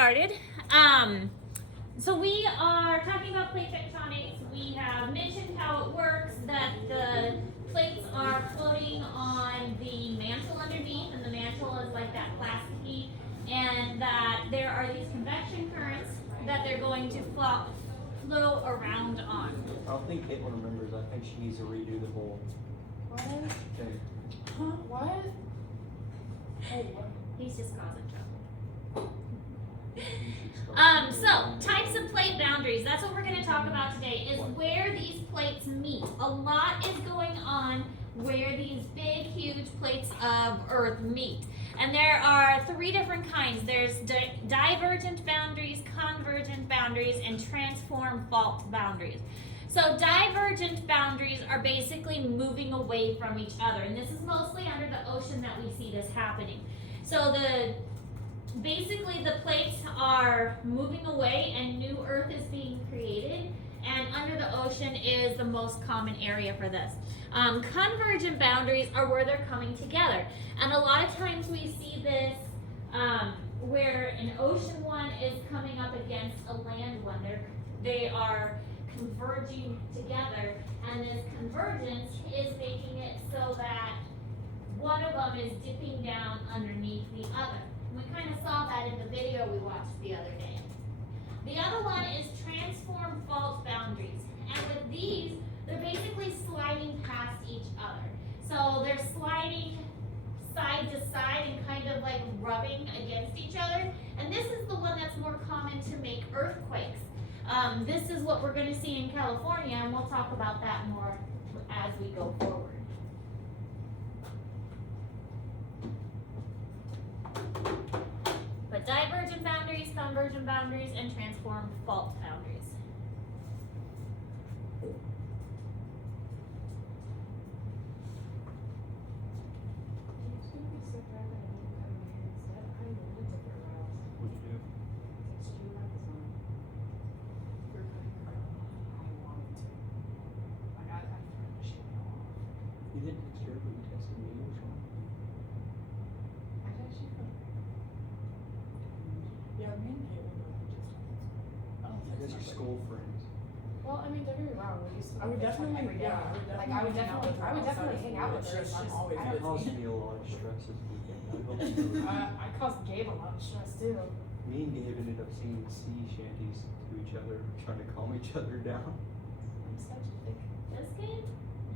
started. So we are talking about plate tectonics. We have mentioned how it works, that the plates are floating on the mantle underneath, and the mantle is like that plasticky, and that there are these convection currents that they're going to flow around on. I don't think Caitlin remembers. I think she needs to redo the whole What? thing. Huh? What? Oh, what? He's just causing trouble. You should start So types of plate boundaries. That's what we're going to talk about today, is where these plates meet. A lot is going on where these big, huge plates of Earth meet. And there are three different kinds. There's divergent boundaries, convergent boundaries, and transform fault boundaries. So divergent boundaries are basically moving away from each other. And this is mostly under the ocean that we see this happening. So basically the plates are moving away and new Earth is being created, and under the ocean is the most common area for this. Convergent boundaries are where they're coming together, and a lot of times we see this where an ocean one is coming up against a land one. They are converging together, and this convergence is making it so that one of them is dipping down underneath the other. We kind of saw that in the video we watched the other day. The other one is transform fault boundaries. And with these, they're basically sliding past each other. So they're sliding side to side and kind of like rubbing against each other. And this is the one that's more common to make earthquakes. This is what we're going to see in California, and we'll talk about that more as we go forward. But divergent boundaries, convergent boundaries, and transform fault boundaries. What'd you do? You didn't text her, but you texted me. What's wrong? Yeah, me and Caitlin were just. You guys are school friends. Well, I mean, don't get me wrong. I would definitely, yeah, I would definitely hang out with her. It's just I'm always I It don't- caused me a lot of stress this weekend. I hope you know. I caused Gabe a lot of stress too. Me and Gabe ended up singing sea shanties to each other, trying to calm each other down. I'm such a thick. This kid?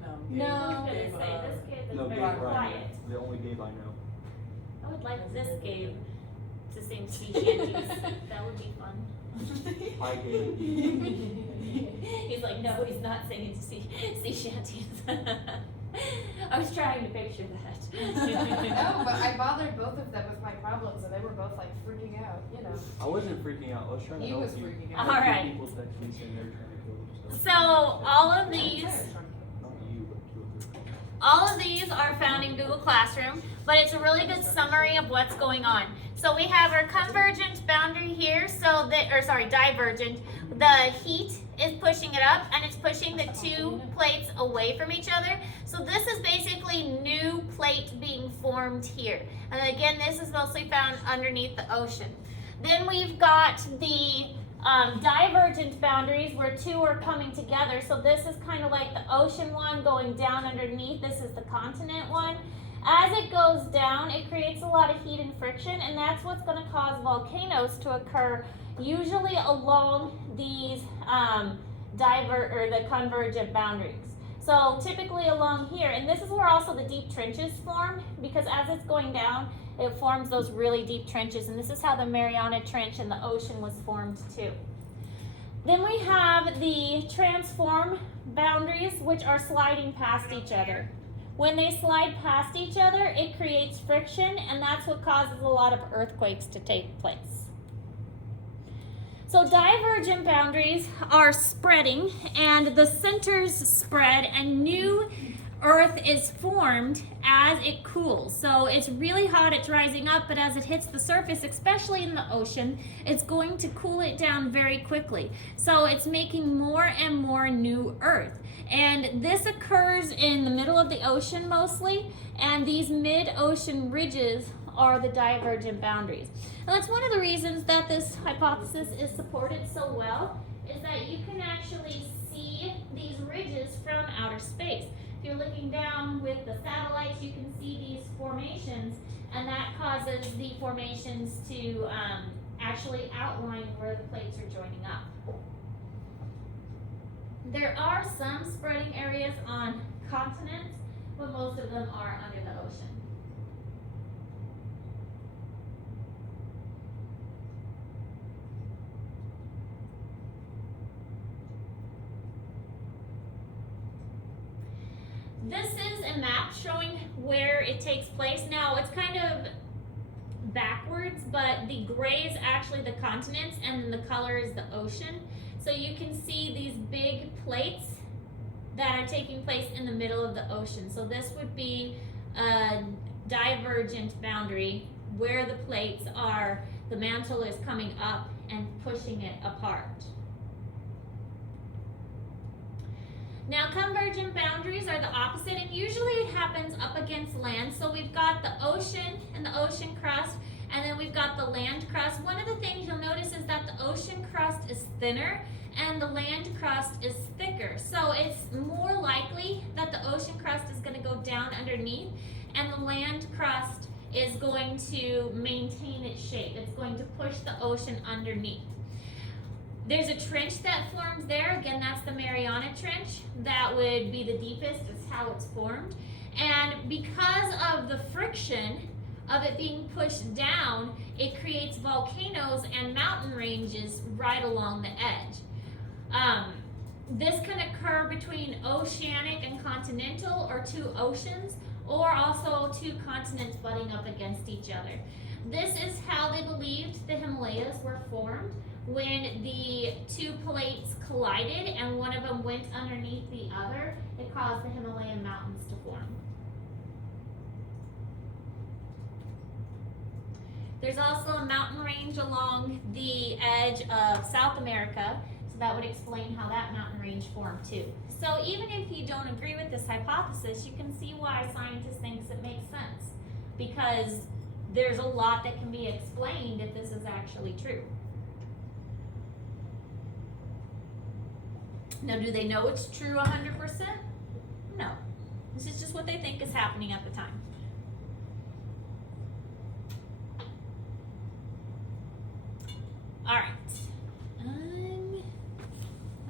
No. No, I was gonna say this kid is No, very Gabe quiet. Ryan. The only Gabe I know. I would like this Gabe to sing sea shanties. That would be fun. Hi, Gabe. He's like, no, he's not singing sea shanties. I was trying to picture that. No, but I bothered both of them with my problems, and they were both like freaking out. You know. I wasn't freaking out. I was trying to He help was you. freaking I out. had All two right. People text me saying they're trying to kill themselves. So all of these. Not you, but two of them. All of these are found in Google Classroom, but it's a really good summary of what's going on. So we have our convergent boundary here, divergent. The heat is pushing it up, and it's pushing the two plates away from each other. So this is basically new plate being formed here. And again, this is mostly found underneath the ocean. Then we've got the divergent boundaries where two are coming together. So this is kind of like the ocean one going down underneath. This is the continent one. As it goes down, it creates a lot of heat and friction, and that's what's going to cause volcanoes to occur, usually along these the convergent boundaries. So typically along here, and this is where also the deep trenches form, because as it's going down, it forms those really deep trenches, and this is how the Mariana Trench in the ocean was formed too. Then we have the transform boundaries, which are sliding past each other. When they slide past each other, it creates friction, and that's what causes a lot of earthquakes to take place. So divergent boundaries are spreading, and the centers spread, and new Earth is formed as it cools. So it's really hot, it's rising up, but as it hits the surface, especially in the ocean, it's going to cool it down very quickly. So it's making more and more new Earth. And this occurs in the middle of the ocean mostly, and these mid-ocean ridges are the divergent boundaries. And that's one of the reasons that this hypothesis is supported so well, is that you can actually see these ridges from outer space. If you're looking down with the satellites, you can see these formations, and that causes the formations to actually outline where the plates are joining up. There are some spreading areas on continents, but most of them are under the ocean. This is a map showing where it takes place. Now, it's kind of backwards, but the gray is actually the continents, and then the color is the ocean. So you can see these big plates that are taking place in the middle of the ocean. So this would be a divergent boundary where the plates are, the mantle is coming up and pushing it apart. Now, convergent boundaries are the opposite, and usually it happens up against land. So we've got the ocean and the ocean crust, and then we've got the land crust. One of the things you'll notice is that the ocean crust is thinner and the land crust is thicker. So it's more likely that the ocean crust is going to go down underneath, and the land crust is going to maintain its shape. It's going to push the ocean underneath. There's a trench that forms there. Again, that's the Mariana Trench. That would be the deepest. It's how it's formed. And because of the friction of it being pushed down, it creates volcanoes and mountain ranges right along the edge. This can occur between oceanic and continental, or two oceans, or also two continents butting up against each other. This is how they believed the Himalayas were formed. When the two plates collided and one of them went underneath the other, it caused the Himalayan mountains to form. There's also a mountain range along the edge of South America, so that would explain how that mountain range formed too. So even if you don't agree with this hypothesis, you can see why scientists think it makes sense, because there's a lot that can be explained if this is actually true. Now, do they know it's true 100%? No. This is just what they think is happening at the time. All right.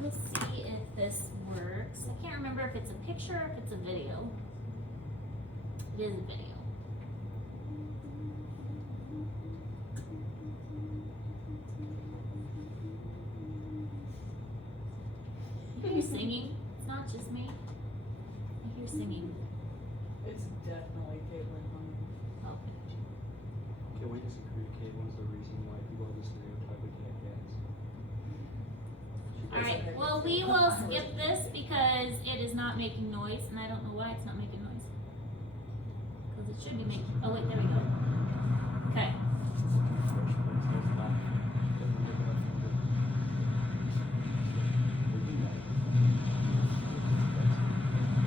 Let's see if this works. I can't remember if it's a picture or if it's a video. It is a video. Are you singing? It's not just me. I hear singing. It's definitely Caitlin Hunter. Oh. Can we disagree? Caitlin's the reason why people have the stereotype we can't dance. All right. Well, we will skip this because it is not making noise, and I don't know why it's not making noise. Because it should be making. Oh wait, there we go. Okay.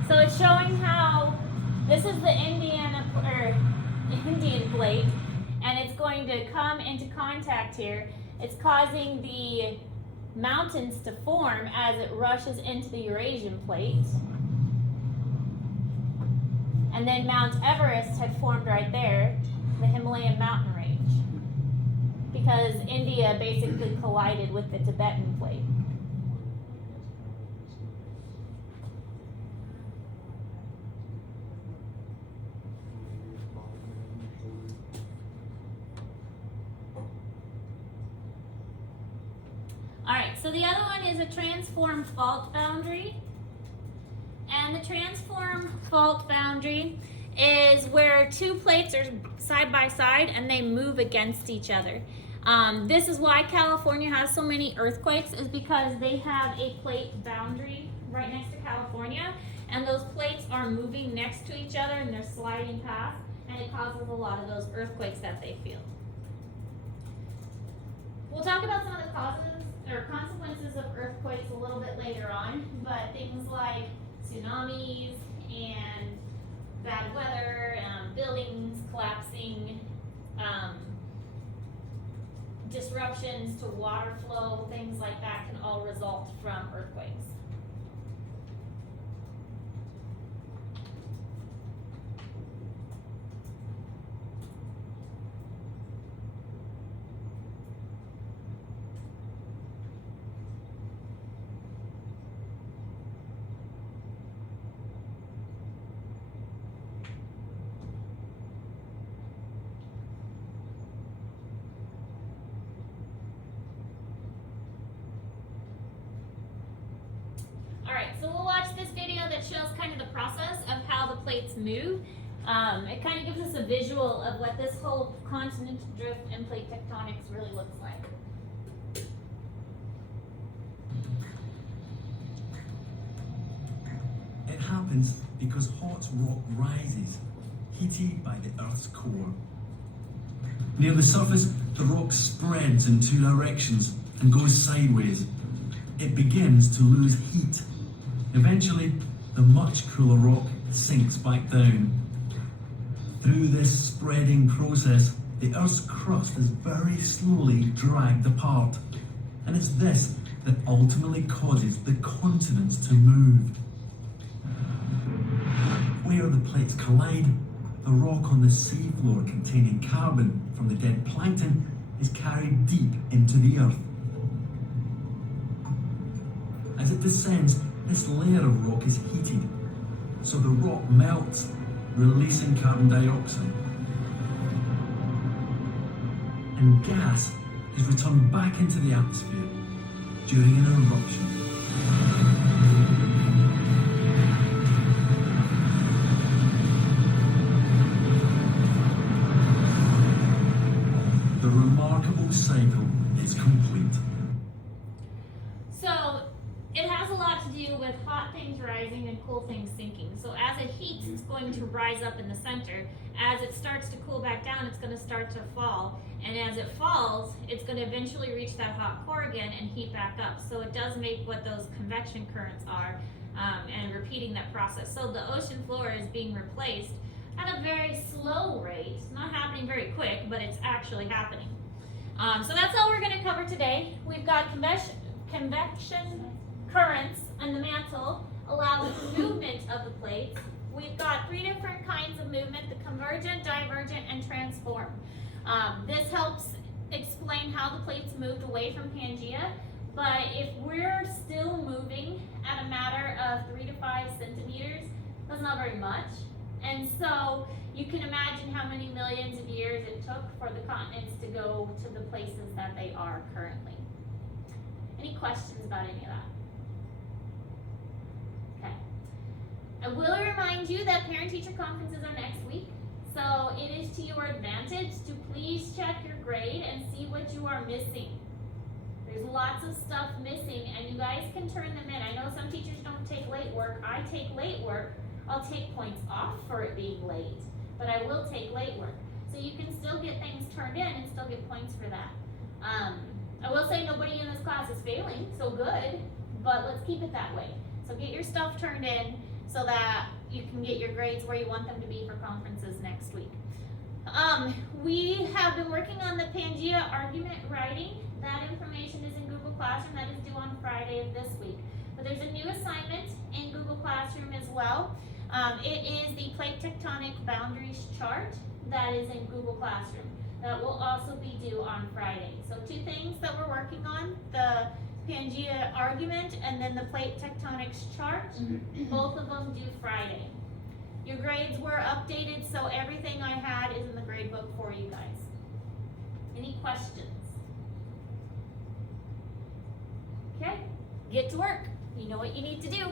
So it's showing how this is the Indian plate, and it's going to come into contact here. It's causing the mountains to form as it rushes into the Eurasian plate. And then Mount Everest had formed right there, the Himalayan mountain range, because India basically collided with the Tibetan plate. Alright, so the other one is a transform fault boundary. And the transform fault boundary is where two plates are side by side and they move against each other. This is why California has so many earthquakes, is because they have a plate boundary right next to California, and those plates are moving next to each other and they're sliding past, and it causes a lot of those earthquakes that they feel. We'll talk about some of the causes or consequences of earthquakes a little bit later on, but things like tsunamis and bad weather, buildings collapsing, disruptions to water flow, things like that can all result from earthquakes. Alright, so we'll watch this video that shows kind of the process of how the plates move. It kind of gives us a visual of what this whole continental drift and plate tectonics really looks like. It happens because hot rock rises, heated by the Earth's core. Near the surface, the rock spreads in two directions and goes sideways. It begins to lose heat. Eventually, the much cooler rock sinks back down. Through this spreading process, the Earth's crust is very slowly dragged apart. And it's this that ultimately causes the continents to move. Where the plates collide, the rock on the seafloor containing carbon from the dead plankton is carried deep into the Earth. As it descends, this layer of rock is heated, so the rock melts, releasing carbon dioxide. And gas is returned back into the atmosphere during an eruption. The remarkable cycle is complete. So it has a lot to do with hot things rising and cool things sinking. So as it heats, it's going to rise up in the center. As it starts to cool back down, it's going to start to fall. And as it falls, it's going to eventually reach that hot core again and heat back up. So it does make what those convection currents are, and repeating that process. So the ocean floor is being replaced at a very slow rate. It's not happening very quick, but it's actually happening. So that's all we're going to cover today. We've got convection currents on the mantle allow the movement of the plates. We've got three different kinds of movement: the convergent, divergent, and transform. This helps explain how the plates moved away from Pangea, but if we're still moving at a matter of 3 to 5 centimeters, that's not very much. And so you can imagine how many millions of years it took for the continents to go to the places that they are currently. Any questions about any of that? Okay. I will remind you that parent-teacher conferences are next week. So it is to your advantage to please check your grade and see what you are missing. There's lots of stuff missing and you guys can turn them in. I know some teachers don't take late work. I take late work. I'll take points off for it being late, but I will take late work. So you can still get things turned in and still get points for that. I will say nobody in this class is failing, so good, but let's keep it that way. So get your stuff turned in so that you can get your grades where you want them to be for conferences next week. We have been working on the Pangea argument writing. That information is in Google Classroom. That is due on Friday of this week. But there's a new assignment in Google Classroom as well. It is the plate tectonic boundaries chart that is in Google Classroom. That will also be due on Friday. So 2 things that we're working on: the Pangea argument and then the plate tectonics chart. Both of them due Friday. Your grades were updated, so everything I had is in the grade book for you guys. Any questions? Okay, get to work. You know what you need to do.